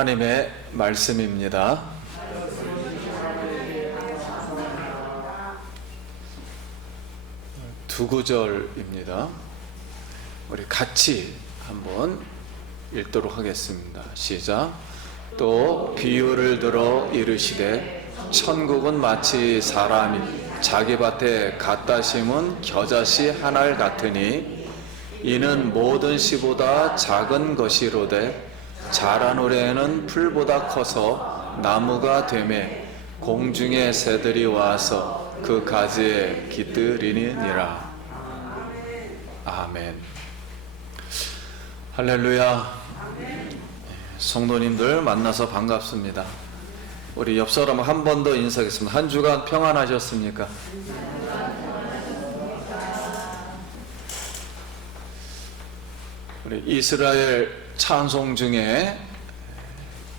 하나님의 말씀입니다. 두 구절입니다. 우리 같이 한번 읽도록 하겠습니다. 시작. 또 비유를 들어 이르시되 천국은 마치 사람이 자기 밭에 갖다 심은 겨자씨 한 알 같으니 이는 모든 씨보다 작은 것이로되 자란 후에는 풀보다 커서 나무가 되매 공중의 새들이 와서 그 가지에 깃들이니라. 아멘. 할렐루야. 성도님들 만나서 반갑습니다. 우리 옆 사람 한 번 더 인사하겠습니다. 한 주간 평안하셨습니까? 우리 이스라엘 찬송 중에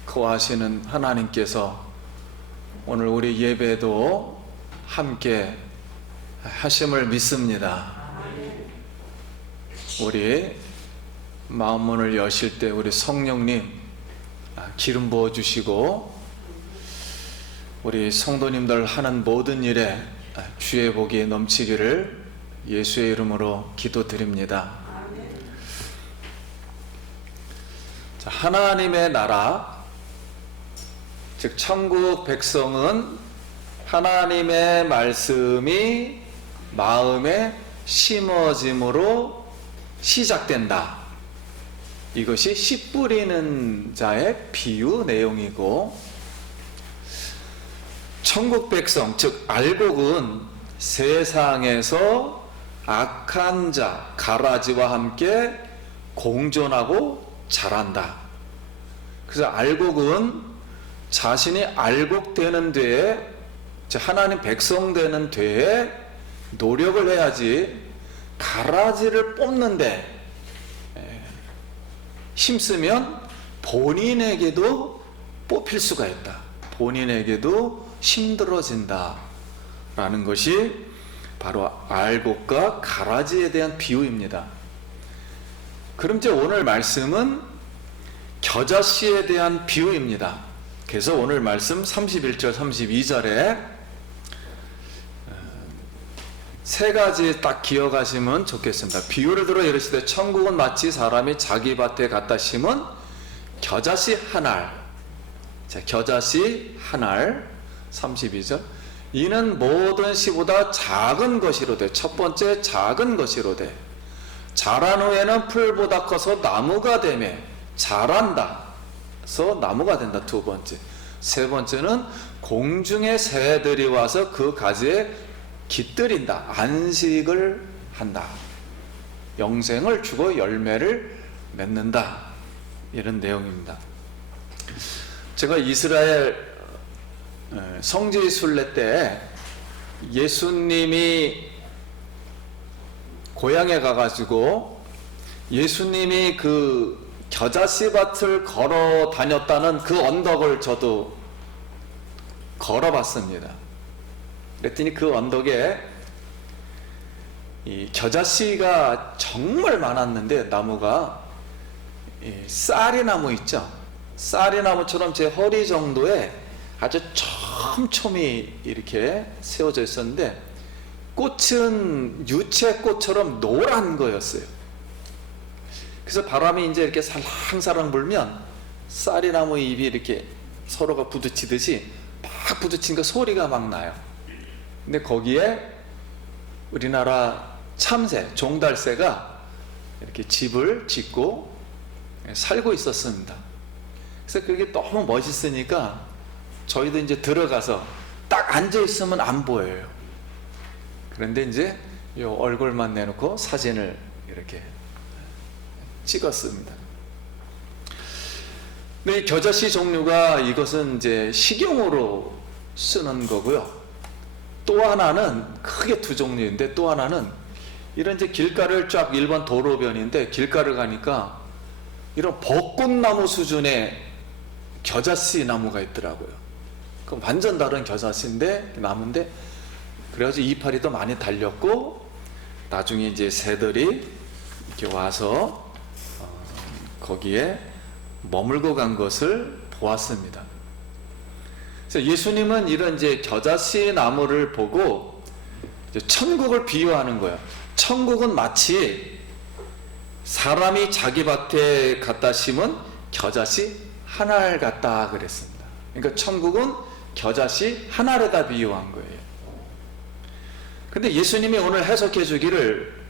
거하시는 하나님께서 오늘 우리 예배도 함께 하심을 믿습니다. 우리 마음문을 여실 때 우리 성령님 기름 부어 주시고 우리 성도님들 하는 모든 일에 주의 복이 넘치기를 예수의 이름으로 기도드립니다. 하나님의 나라, 즉 천국 백성은 하나님의 말씀이 마음에 심어짐으로 시작된다. 이것이 씨 뿌리는 자의 비유 내용이고, 천국 백성, 즉 알곡은 세상에서 악한 자, 가라지와 함께 공존하고 자란다. 그래서 알곡은 자신이 알곡되는 데에, 하나님 백성 되는 데에 노력을 해야지 가라지를 뽑는데 힘쓰면 본인에게도 뽑힐 수가 있다. 본인에게도 힘들어진다 라는 것이 바로 알곡과 가라지에 대한 비유입니다. 그럼 이제 오늘 말씀은 겨자씨에 대한 비유입니다. 그래서 오늘 말씀 31절 32절에 세 가지 딱 기억하시면 좋겠습니다. 비유를 들어 이르시되 천국은 마치 사람이 자기 밭에 갖다 심은 겨자씨 한 알. 자, 겨자씨 한 알. 32절. 이는 모든 씨보다 작은 것이로되, 첫 번째 작은 것이로되 자란 후에는 풀보다 커서 나무가 되매, 자란다 그래서 나무가 된다. 두 번째. 세 번째는 공중의 새들이 와서 그 가지에 깃들인다. 안식을 한다. 영생을 주고 열매를 맺는다. 이런 내용입니다. 제가 이스라엘 성지 순례 때 예수님이 고향에 가가지고 예수님이 그 겨자씨 밭을 걸어 다녔다는 그 언덕을 저도 걸어봤습니다. 그랬더니 그 언덕에 이 겨자씨가 정말 많았는데, 나무가 쌀이나무 있죠? 쌀이나무처럼 제 허리 정도에 아주 촘촘히 이렇게 세워져 있었는데, 꽃은 유채꽃처럼 노란 거였어요. 그래서 바람이 이제 이렇게 살랑살랑 불면 쌀이나무 잎이 이렇게 서로가 부딪히듯이 막 부딪히니까 소리가 막 나요. 근데 거기에 우리나라 참새, 종달새가 이렇게 집을 짓고 살고 있었습니다. 그래서 그게 너무 멋있으니까 저희도 이제 들어가서 딱 앉아 있으면 안 보여요. 그런데 이제 요 얼굴만 내놓고 사진을 이렇게 찍었습니다. 근데 이 겨자씨 종류가, 이것은 이제 식용으로 쓰는 거고요. 또 하나는 크게 두 종류인데, 또 하나는 이런 이제 길가를 쫙, 일반 도로변인데 길가를 가니까 이런 벚꽃나무 수준의 겨자씨 나무가 있더라고요. 그럼 완전 다른 겨자씨인데, 나무인데, 그래가지고 이파리도 많이 달렸고, 나중에 이제 새들이 이렇게 와서 거기에 머물고 간 것을 보았습니다. 그래서 예수님은 이런 이제 겨자씨 나무를 보고 이제 천국을 비유하는 거예요. 천국은 마치 사람이 자기 밭에 갖다 심은 겨자씨 한 알 같다 그랬습니다. 그러니까 천국은 겨자씨 한 알에다 비유한 거예요. 근데 예수님이 오늘 해석해 주기를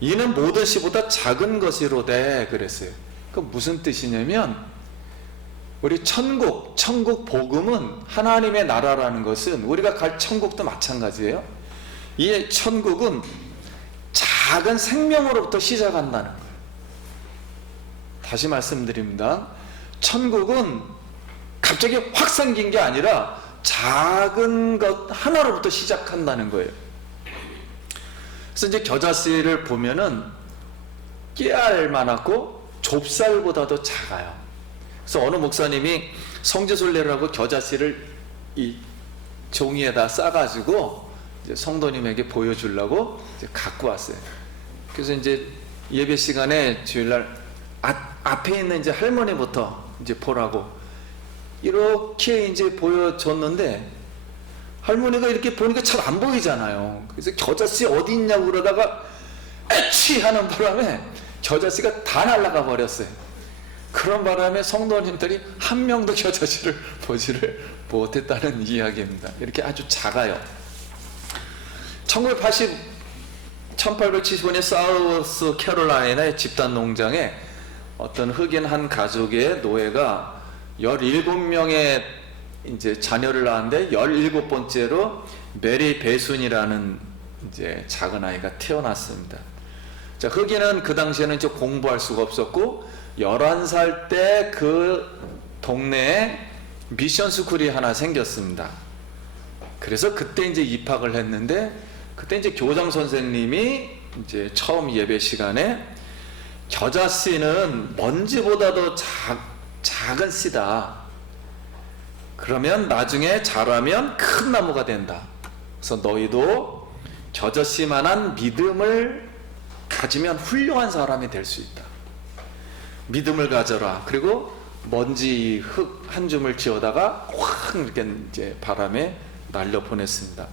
이는 모든 씨보다 작은 것이로되 그랬어요. 그 무슨 뜻이냐면 우리 천국 복음은 하나님의 나라라는 것은 우리가 갈 천국도 마찬가지예요. 이 천국은 작은 생명으로부터 시작한다는 거예요. 다시 말씀드립니다. 천국은 갑자기 확 생긴 게 아니라 작은 것 하나로부터 시작한다는 거예요. 그래서 이제 겨자씨를 보면은 깨알만하고 좁쌀보다도 작아요. 그래서 어느 목사님이 성지순례라고 겨자씨를 이 종이에다 싸가지고 이제 성도님에게 보여주려고 이제 갖고 왔어요. 그래서 이제 예배 시간에 주일날 앞에 있는 이제 할머니부터 이제 보라고 이렇게 이제 보여줬는데 할머니가 이렇게 보니까 잘 안 보이잖아요. 그래서 겨자씨 어디 있냐고 그러다가 에취 하는 바람에 겨자씨가 다 날아가 버렸어요. 그런 바람에 성도님들이 한 명도 겨자씨를 보지를 못했다는 이야기입니다. 이렇게 아주 작아요. 1875년 사우스 캐롤라이나의 집단 농장에 어떤 흑인 한 가족의 노예가 17명의 이제 자녀를 낳았는데 17번째로 메리 배순이라는 이제 작은 아이가 태어났습니다. 자, 흑인은 그 당시에는 이제 공부할 수가 없었고 11살 때 그 동네에 미션 스쿨이 하나 생겼습니다. 그래서 그때 이제 입학을 했는데 그때 이제 교장 선생님이 이제 처음 예배 시간에 겨자씨는 먼지보다도 작은 씨다. 그러면 나중에 자라면 큰 나무가 된다. 그래서 너희도 겨자씨만한 믿음을 가지면 훌륭한 사람이 될 수 있다. 믿음을 가져라. 그리고 먼지 흙 한 줌을 지어다가 확 이렇게 이제 바람에 날려 보냈습니다.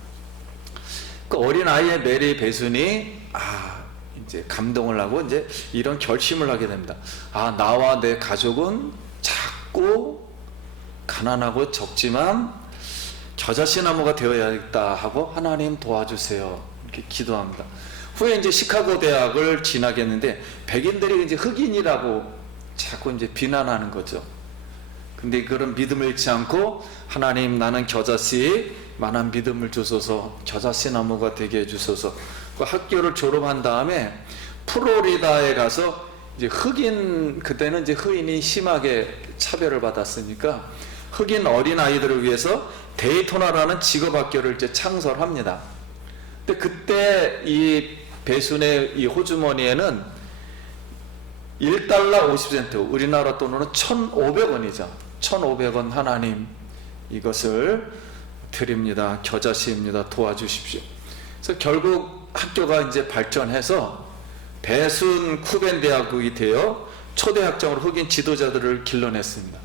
그 어린 아이의 메리 배순이 이제 감동을 하고 이제 이런 결심을 하게 됩니다. 나와 내 가족은 작고 가난하고 적지만 겨자씨 나무가 되어야겠다 하고 하나님 도와주세요. 이렇게 기도합니다. 후에 이제 시카고 대학을 진학했는데 백인들이 이제 흑인이라고 자꾸 이제 비난하는 거죠. 근데 그런 믿음을 잃지 않고 하나님 나는 겨자씨만한 믿음을 주소서 겨자씨 나무가 되게 해주소서. 그 학교를 졸업한 다음에 플로리다에 가서 이제 흑인 그때는 이제 흑인이 심하게 차별을 받았으니까 흑인 어린 아이들을 위해서 데이토나라는 직업학교를 이제 창설합니다. 근데 그때 이 배순의 이 호주머니에는 1달러 50센트 우리나라 돈으로 1,500원이죠. 1,500원 하나님 이것을 드립니다. 겨자씨입니다. 도와주십시오. 그래서 결국 학교가 이제 발전해서 배순 쿠벤 대학이 되어 초대학장으로 흑인 지도자들을 길러냈습니다.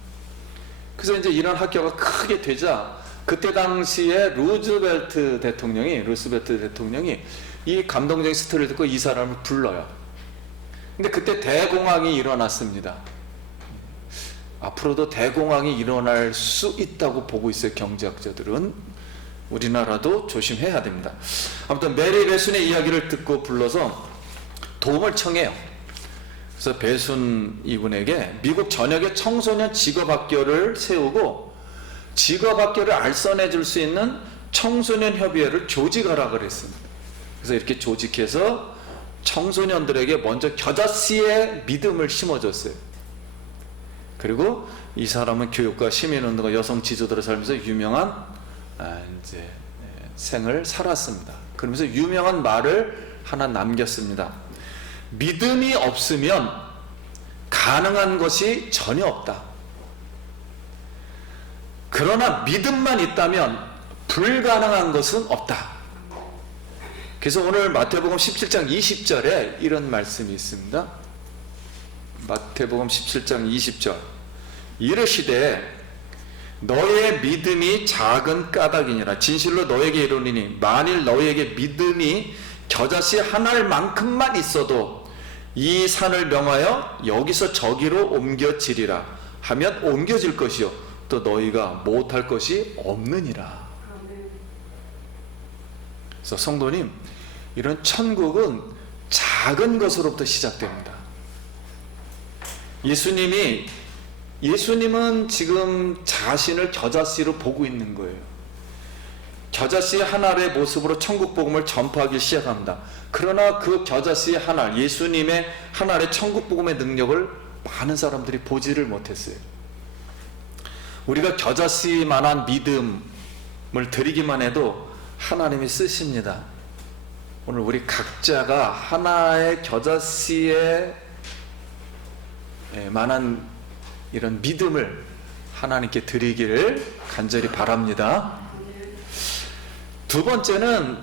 그래서 이제 이런 학교가 크게 되자 그때 당시에 루스벨트 대통령이 이 감동적인 스토리를 듣고 이 사람을 불러요. 근데 그때 대공황이 일어났습니다. 앞으로도 대공황이 일어날 수 있다고 보고 있어요. 경제학자들은. 우리나라도 조심해야 됩니다. 아무튼 메리 배순의 이야기를 듣고 불러서 도움을 청해요. 그래서 배순 이분에게 미국 전역에 청소년 직업학교를 세우고 직업학교를 알선해 줄 수 있는 청소년 협의회를 조직하라 그랬습니다. 그래서 이렇게 조직해서 청소년들에게 먼저 겨자씨의 믿음을 심어줬어요. 그리고 이 사람은 교육과 시민운동과 여성 지도자로 살면서 유명한 이제 생을 살았습니다. 그러면서 유명한 말을 하나 남겼습니다. 믿음이 없으면 가능한 것이 전혀 없다. 그러나 믿음만 있다면 불가능한 것은 없다. 그래서 오늘 마태복음 17장 20절에 이런 말씀이 있습니다. 마태복음 17장 20절 이르시되 너의 믿음이 작은 까닭이니라. 진실로 너에게 이르노니 만일 너에게 믿음이 겨자씨 한 알만큼만 있어도 이 산을 명하여 여기서 저기로 옮겨지리라 하면 옮겨질 것이요 또 너희가 못할 것이 없느니라. 그래서 성도님, 이런 천국은 작은 것으로부터 시작됩니다. 예수님은 지금 자신을 겨자씨로 보고 있는 거예요. 겨자씨 한 알의 모습으로 천국 복음을 전파하기 시작합니다. 그러나 그 겨자씨 한 알, 예수님의 한 알의 천국 복음의 능력을 많은 사람들이 보지를 못했어요. 우리가 겨자씨만한 믿음을 드리기만 해도 하나님이 쓰십니다. 오늘 우리 각자가 하나의 겨자씨에 만한 이런 믿음을 하나님께 드리기를 간절히 바랍니다. 두 번째는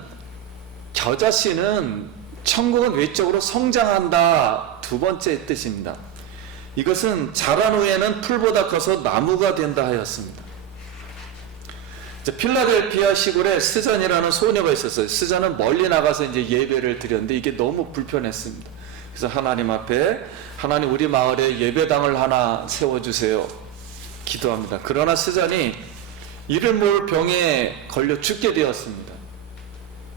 겨자씨는 천국은 외적으로 성장한다. 두 번째 뜻입니다. 이것은 자란 후에는 풀보다 커서 나무가 된다 하였습니다. 필라델피아 시골에 스잔이라는 소녀가 있었어요. 스잔은 멀리 나가서 이제 예배를 드렸는데 이게 너무 불편했습니다. 그래서 하나님 앞에 하나님 우리 마을에 예배당을 하나 세워주세요 기도합니다. 그러나 스잔이 이를 모을 병에 걸려 죽게 되었습니다.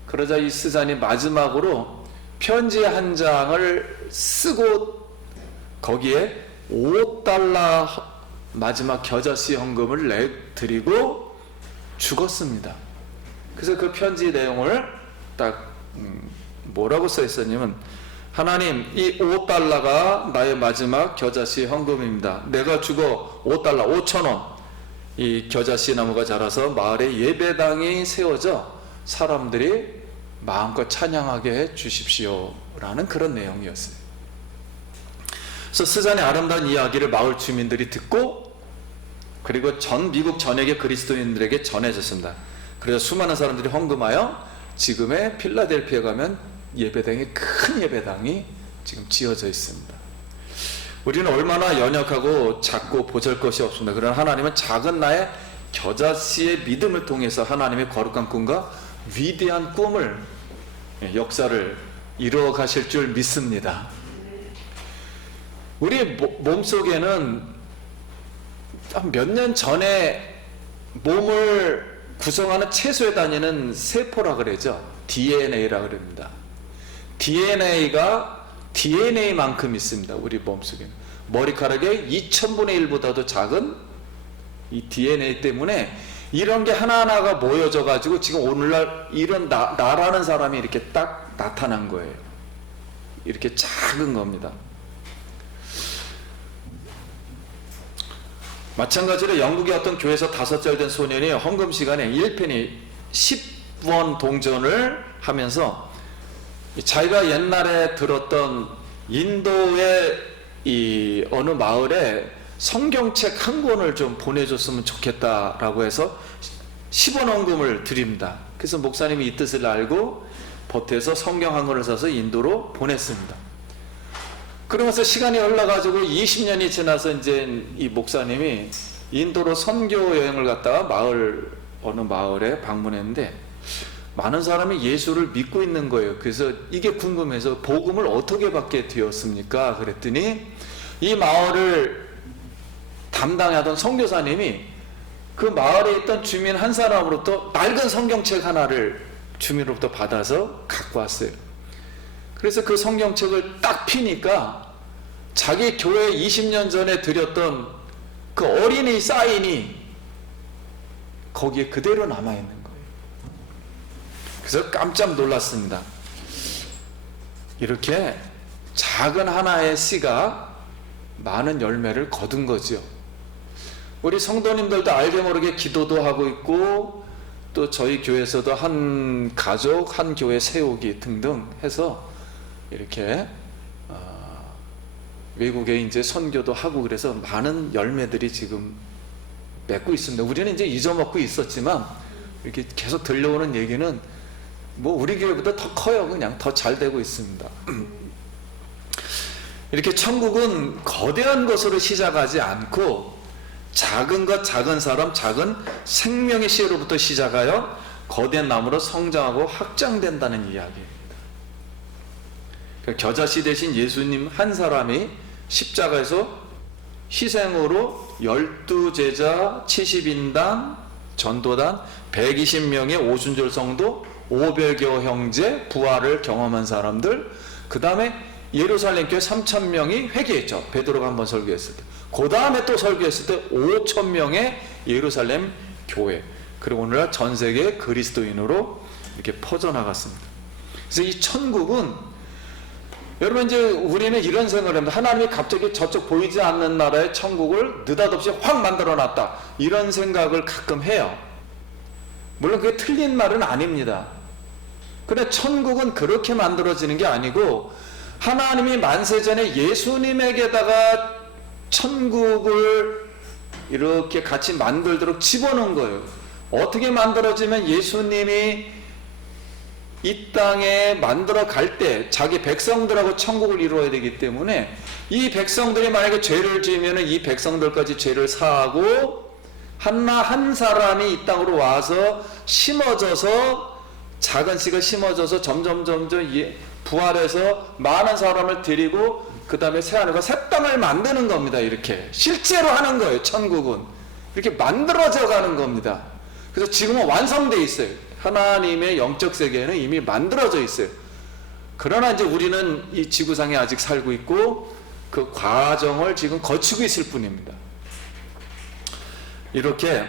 그러자 이 스잔이 마지막으로 편지 한 장을 쓰고 거기에 $5 마지막 겨자씨 헌금을 드리고 죽었습니다. 그래서 그 편지 내용을 딱 뭐라고 써 있었냐면, 하나님, 이 $5가 나의 마지막 겨자씨 헌금입니다. 내가 죽어 $5, 5,000원 이 겨자씨 나무가 자라서 마을에 예배당이 세워져 사람들이 마음껏 찬양하게 해 주십시오 라는 그런 내용이었어요. 그래서 스잔의 아름다운 이야기를 마을 주민들이 듣고 그리고 전 미국 전역의 그리스도인들에게 전해졌습니다. 그래서 수많은 사람들이 헌금하여 지금의 필라델피아에 가면 예배당이, 큰 예배당이 지금 지어져 있습니다. 우리는 얼마나 연약하고 작고 보잘것이 없습니다. 그러나 하나님은 작은 나의 겨자씨의 믿음을 통해서 하나님의 거룩한 꿈과 위대한 꿈을, 역사를 이루어 가실 줄 믿습니다. 우리 몸속에는 몇 년 전에 몸을 구성하는 채소에 다니는 세포라 그러죠. DNA라 그럽니다. DNA가 DNA만큼 있습니다. 우리 몸속에는 머리카락의 2000분의 1보다도 작은 이 DNA 때문에 이런 게 하나하나가 모여져 가지고 지금 오늘날 이런 나라는 사람이 이렇게 딱 나타난 거예요. 이렇게 작은 겁니다. 마찬가지로 영국의 어떤 교회에서 5살 된 소년이 헌금 시간에 1페니 10원 동전을 하면서 자기가 옛날에 들었던 인도의 이 어느 마을에 성경책 한 권을 좀 보내줬으면 좋겠다라고 해서 10원 헌금을 드립니다. 그래서 목사님이 이 뜻을 알고 보태서 성경 한 권을 사서 인도로 보냈습니다. 그러면서 시간이 흘러가지고 20년이 지나서 이제 이 목사님이 인도로 선교 여행을 갔다가 어느 마을에 방문했는데 많은 사람이 예수를 믿고 있는 거예요. 그래서 이게 궁금해서 복음을 어떻게 받게 되었습니까? 그랬더니 이 마을을 담당하던 선교사님이 그 마을에 있던 주민 한 사람으로부터 낡은 성경책 하나를 주민으로부터 받아서 갖고 왔어요. 그래서 그 성경책을 딱 피니까 자기 교회 20년 전에 드렸던 그 어린이 사인이 거기에 그대로 남아있는 거예요. 그래서 깜짝 놀랐습니다. 이렇게 작은 하나의 씨가 많은 열매를 거둔 거죠. 우리 성도님들도 알게 모르게 기도도 하고 있고 또 저희 교회에서도 한 가족, 한 교회 세우기 등등 해서 이렇게 외국에 이제 선교도 하고 그래서 많은 열매들이 지금 맺고 있습니다. 우리는 이제 잊어먹고 있었지만 이렇게 계속 들려오는 얘기는 뭐 우리 교회보다 더 커요. 그냥 더 잘 되고 있습니다. 이렇게 천국은 거대한 것으로 시작하지 않고 작은 것, 작은 사람, 작은 생명의 씨로부터 시작하여 거대한 나무로 성장하고 확장된다는 이야기입니다. 그러니까 겨자씨 대신 예수님 한 사람이 십자가에서 희생으로 12제자 70인당 전도단 120명의 오순절 성도 500여 형제 부활을 경험한 사람들, 그 다음에 예루살렘 교회 3,000명이 회개했죠. 베드로가 한번 설교했을 때. 그 다음에 또 설교했을 때 5,000명의 예루살렘 교회, 그리고 오늘날 전 세계 그리스도인으로 이렇게 퍼져나갔습니다. 그래서 이 천국은, 여러분 이제 우리는 이런 생각을 합니다. 하나님이 갑자기 저쪽 보이지 않는 나라의 천국을 느닷없이 확 만들어 놨다, 이런 생각을 가끔 해요. 물론 그게 틀린 말은 아닙니다. 근데 천국은 그렇게 만들어지는 게 아니고, 하나님이 만세전에 예수님에게다가 천국을 이렇게 같이 만들도록 집어넣은 거예요. 어떻게 만들어지면 예수님이 이 땅에 만들어 갈 때 자기 백성들하고 천국을 이루어야 되기 때문에, 이 백성들이 만약에 죄를 지으면 이 백성들까지 죄를 사하고 하나 한 사람이 이 땅으로 와서 심어져서, 작은 씨가 심어져서 점점 부활해서 많은 사람을 데리고 그 다음에 새하늘과 새 땅을 만드는 겁니다. 이렇게 실제로 하는 거예요. 천국은 이렇게 만들어져 가는 겁니다. 그래서 지금은 완성되어 있어요. 하나님의 영적 세계에는 이미 만들어져 있어요. 그러나 이제 우리는 이 지구상에 아직 살고 있고 그 과정을 지금 거치고 있을 뿐입니다. 이렇게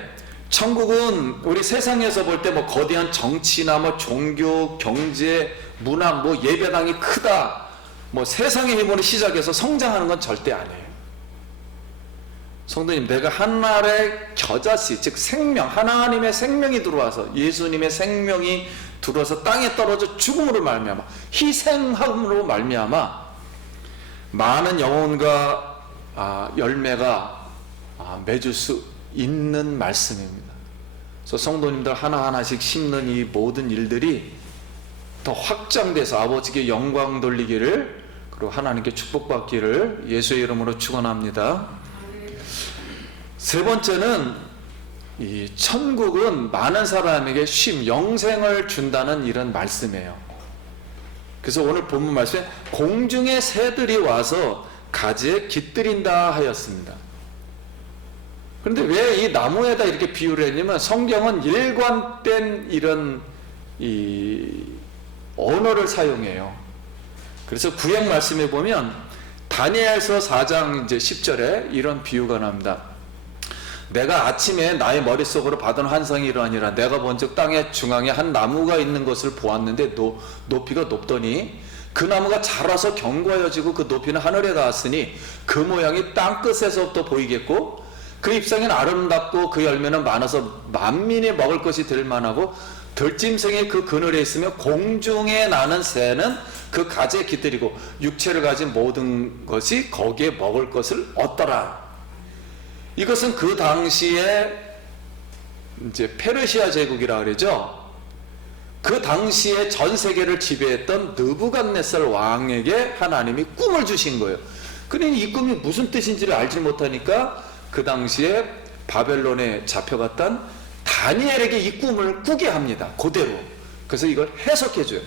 천국은 우리 세상에서 볼 때 뭐 거대한 정치나 뭐 종교, 경제, 문학, 뭐 예배당이 크다, 뭐 세상의 힘으로 시작해서 성장하는 건 절대 아니에요. 성도님, 내가 하늘의 겨자씨, 즉 생명, 하나님의 생명이 들어와서, 예수님의 생명이 들어와서 땅에 떨어져 죽음으로 말미암아, 희생함으로 말미암아 많은 영혼과 열매가 맺을 수 있는 말씀입니다. 그래서 성도님들 하나하나씩 심는 이 모든 일들이 더 확장돼서 아버지께 영광 돌리기를, 그리고 하나님께 축복받기를 예수의 이름으로 축원합니다. 세 번째는, 이 천국은 많은 사람에게 쉼, 영생을 준다는 이런 말씀이에요. 그래서 오늘 본문 말씀에 공중의 새들이 와서 가지에 깃들인다 하였습니다. 그런데 왜 이 나무에다 이렇게 비유를 했냐면, 성경은 일관된 이런 이 언어를 사용해요. 그래서 구약 말씀에 보면 다니엘서 4장 이제 10절에 이런 비유가 나옵니다. 내가 아침에 나의 머릿속으로 받은 환상이 이러하니라. 내가 본즉 땅의 중앙에 한 나무가 있는 것을 보았는데 높이가 높더니 그 나무가 자라서 견고하여지고 그 높이는 하늘에 닿았으니 그 모양이 땅 끝에서부터 보이겠고 그 잎사귀는 아름답고 그 열매는 많아서 만민이 먹을 것이 될 만하고 들짐승이 그 그늘에 있으며 공중에 나는 새는 그 가지에 깃들이고 육체를 가진 모든 것이 거기에 먹을 것을 얻더라. 이것은 그 당시에 이제 페르시아 제국이라 그러죠. 그 당시에 전 세계를 지배했던 느부갓네살 왕에게 하나님이 꿈을 주신 거예요. 그러니 이 꿈이 무슨 뜻인지를 알지 못하니까 그 당시에 바벨론에 잡혀갔던 다니엘에게 이 꿈을 꾸게 합니다. 그대로. 그래서 이걸 해석해줘요.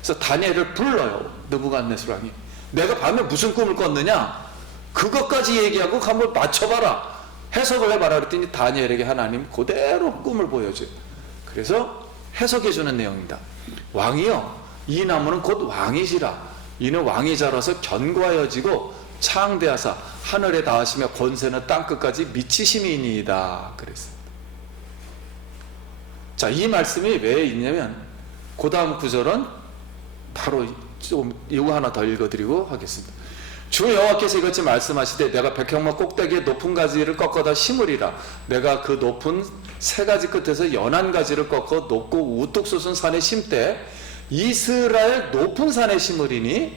그래서 다니엘을 불러요. 느부갓네살 왕이. 내가 밤에 무슨 꿈을 꿨느냐? 그것까지 얘기하고 한번 맞춰봐라. 해석을 해봐라 그랬더니 다니엘에게 하나님 그대로 꿈을 보여줘요. 그래서 해석해주는 내용입니다. 왕이요, 이 나무는 곧 왕이시라. 이는 왕이 자라서 견고하여지고 창대하사 하늘에 닿으시며 권세는 땅끝까지 미치심이니이다 그랬습니다. 자, 이 말씀이 왜 있냐면 그 다음 구절은 바로 좀 이거 하나 더 읽어드리고 하겠습니다. 주 여호와께서 이같이 말씀하시되 내가 백향목 꼭대기에 높은 가지를 꺾어다 심으리라. 내가 그 높은 세 가지 끝에서 연한 가지를 꺾어 높고 우뚝 솟은 산에 심되 이스라엘 높은 산에 심으리니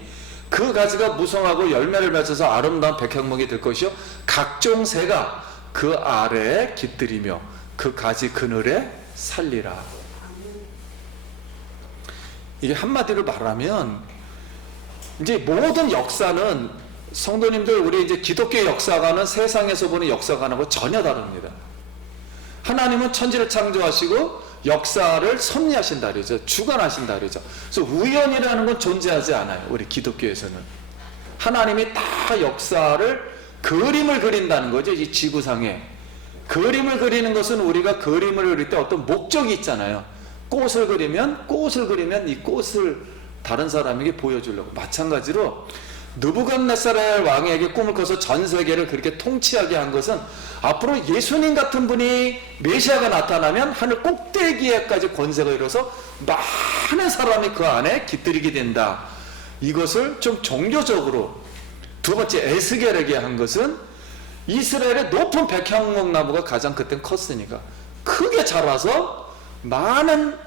그 가지가 무성하고 열매를 맺어서 아름다운 백향목이 될 것이요 각종 새가 그 아래에 깃들이며 그 가지 그늘에 살리라. 이게 한마디로 말하면 이제 모든 역사는 성도님들, 우리 이제 기독교 역사관은 세상에서 보는 역사관하고 전혀 다릅니다. 하나님은 천지를 창조하시고 역사를 섭리하신다 그러죠. 주관하신다 그러죠. 그래서 우연이라는 건 존재하지 않아요. 우리 기독교에서는 하나님이 다 역사를 그림을 그린다는 거죠. 이 지구상에 그림을 그리는 것은, 우리가 그림을 그릴 때 어떤 목적이 있잖아요. 꽃을 그리면 이 꽃을 다른 사람에게 보여주려고. 마찬가지로 느부갓네살 왕에게 꿈을 꿔서 전 세계를 그렇게 통치하게 한 것은, 앞으로 예수님 같은 분이 메시아가 나타나면 하늘 꼭대기에까지 권세가 이뤄서 많은 사람이 그 안에 깃들이게 된다. 이것을 좀 종교적으로. 두 번째, 에스겔에게 한 것은 이스라엘의 높은 백향목 나무가 가장 그땐 컸으니까 크게 자라서 많은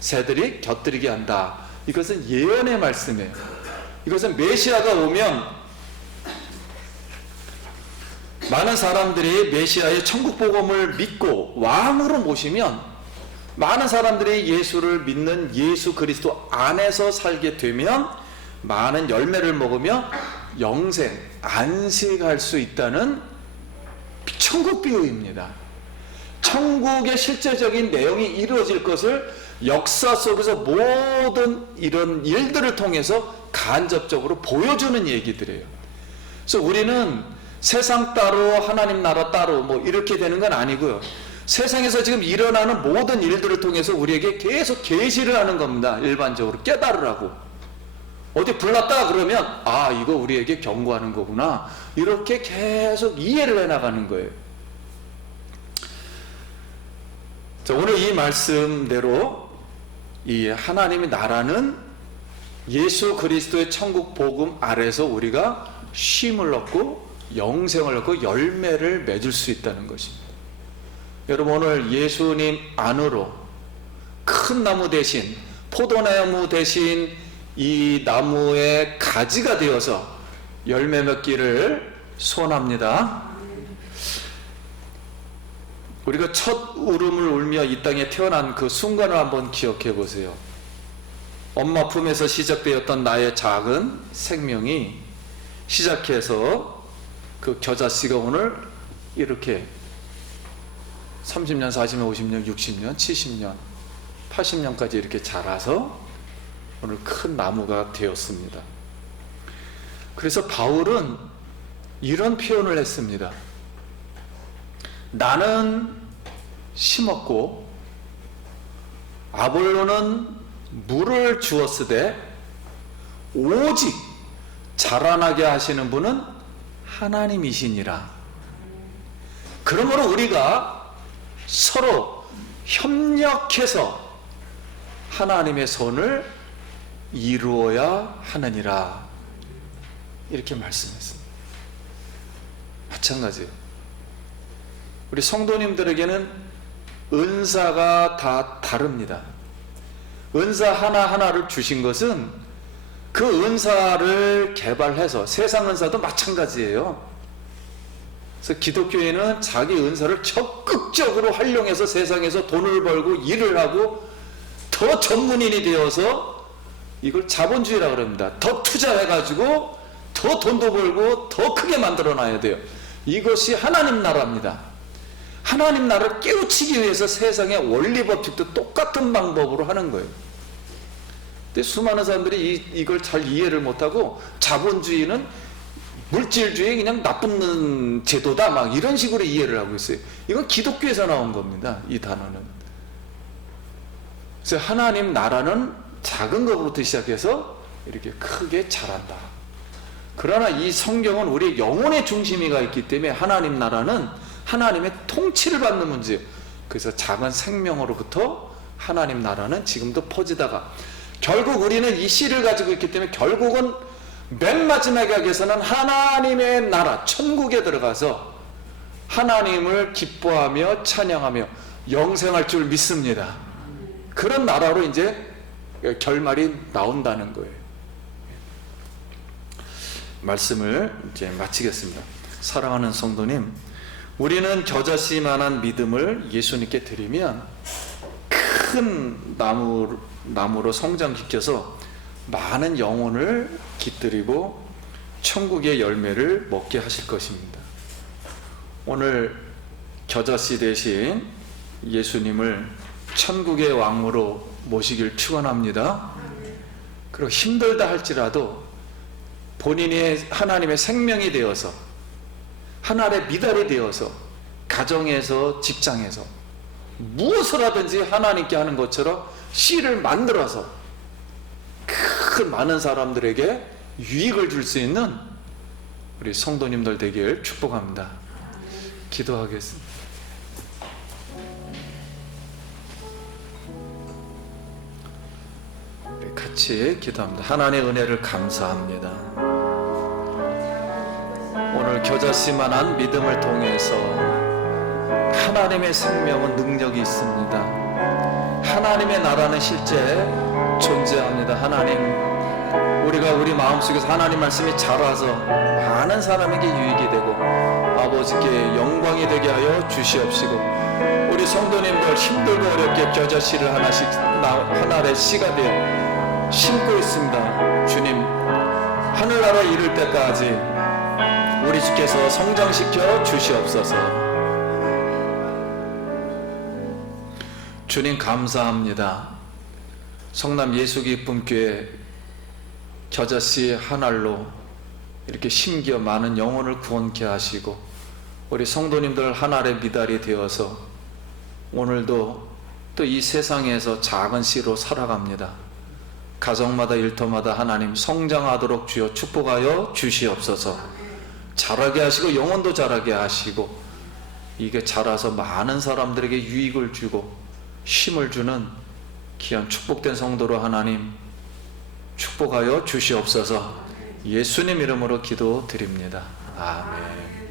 새들이 곁들이게 한다. 이것은 예언의 말씀이에요. 이것은 메시아가 오면 많은 사람들이 메시아의 천국 복음을 믿고 왕으로 모시면, 많은 사람들이 예수를 믿는 예수 그리스도 안에서 살게 되면 많은 열매를 먹으며 영생, 안식할 수 있다는 천국 비유입니다. 천국의 실제적인 내용이 이루어질 것을 역사 속에서 모든 이런 일들을 통해서 간접적으로 보여주는 얘기들이에요. 그래서 우리는 세상 따로 하나님 나라 따로 뭐 이렇게 되는 건 아니고요. 세상에서 지금 일어나는 모든 일들을 통해서 우리에게 계속 계시를 하는 겁니다. 일반적으로 깨달으라고. 어디 불났다 그러면 아, 이거 우리에게 경고하는 거구나. 이렇게 계속 이해를 해나가는 거예요. 자, 오늘 이 말씀대로 이 하나님의 나라는 예수 그리스도의 천국 복음 아래서 우리가 쉼을 얻고 영생을 얻고 열매를 맺을 수 있다는 것입니다. 여러분, 오늘 예수님 안으로 큰 나무 대신, 포도나무 대신 이 나무의 가지가 되어서 열매 맺기를 소원합니다. 우리가 첫 울음을 울며 이 땅에 태어난 그 순간을 한번 기억해 보세요. 엄마 품에서 시작되었던 나의 작은 생명이 시작해서 그 겨자씨가 오늘 이렇게 30년, 40년, 50년, 60년, 70년, 80년까지 이렇게 자라서 오늘 큰 나무가 되었습니다. 그래서 바울은 이런 표현을 했습니다. 나는 심었고 아볼로는 물을 주었으되 오직 자라나게 하시는 분은 하나님이시니라. 그러므로 우리가 서로 협력해서 하나님의 손을 이루어야 하느니라. 이렇게 말씀했습니다. 마찬가지예요. 우리 성도님들에게는 은사가 다 다릅니다. 은사 하나하나를 주신 것은 그 은사를 개발해서, 세상 은사도 마찬가지예요. 그래서 기독교인은 자기 은사를 적극적으로 활용해서 세상에서 돈을 벌고 일을 하고 더 전문인이 되어서, 이걸 자본주의라고 그럽니다. 더 투자해가지고 더 돈도 벌고 더 크게 만들어놔야 돼요. 이것이 하나님 나라입니다. 하나님 나라를 깨우치기 위해서 세상의 원리 법칙도 똑같은 방법으로 하는 거예요. 근데 수많은 사람들이 이걸 잘 이해를 못하고, 자본주의는 물질주의 그냥 나쁜 제도다 막 이런 식으로 이해를 하고 있어요. 이건 기독교에서 나온 겁니다. 이 단어는. 그래서 하나님 나라는 작은 것부터 시작해서 이렇게 크게 자란다. 그러나 이 성경은 우리 영혼의 중심이가 있기 때문에 하나님 나라는 하나님의 통치를 받는 문제예요. 그래서 작은 생명으로부터 하나님 나라는 지금도 퍼지다가 결국 우리는 이 씨를 가지고 있기 때문에 결국은 맨 마지막에 하기에서는 하나님의 나라 천국에 들어가서 하나님을 기뻐하며 찬양하며 영생할 줄 믿습니다. 그런 나라로 이제 결말이 나온다는 거예요. 말씀을 이제 마치겠습니다. 사랑하는 성도님, 우리는 겨자씨만한 믿음을 예수님께 드리면 큰 나무로 성장시켜서 많은 영혼을 깃들이고 천국의 열매를 먹게 하실 것입니다. 오늘 겨자씨 대신 예수님을 천국의 왕으로 모시길 축원합니다. 그리고 힘들다 할지라도 본인이 하나님의 생명이 되어서 하나님의 미달이 되어서 가정에서 직장에서 무엇을 하든지 하나님께 하는 것처럼 씨를 만들어서 큰 많은 사람들에게 유익을 줄 수 있는 우리 성도님들 되길 축복합니다. 기도하겠습니다. 우리 같이 기도합니다. 하나님의 은혜를 감사합니다. 오늘 겨자씨만한 믿음을 통해서 하나님의 생명은 능력이 있습니다. 하나님의 나라는 실제 존재합니다. 하나님, 우리가 우리 마음속에서 하나님 말씀이 자라서 많은 사람에게 유익이 되고 아버지께 영광이 되게 하여 주시옵시고, 우리 성도님들 힘들고 어렵게 겨자씨를 하나씩 하나의 씨가 되어 심고 있습니다. 주님, 하늘나라 이룰 때까지 우리 주께서 성장시켜 주시옵소서. 주님 감사합니다. 성남 예수기쁨교회 겨자씨 한 알로 이렇게 심겨 많은 영혼을 구원케 하시고 우리 성도님들 한 알의 미달이 되어서 오늘도 또 이 세상에서 작은 씨로 살아갑니다. 가정마다 일터마다 하나님 성장하도록 주여 축복하여 주시옵소서. 자라게 하시고 영혼도 자라게 하시고 이게 자라서 많은 사람들에게 유익을 주고 힘을 주는 귀한 축복된 성도로 하나님 축복하여 주시옵소서. 예수님 이름으로 기도드립니다. 아멘.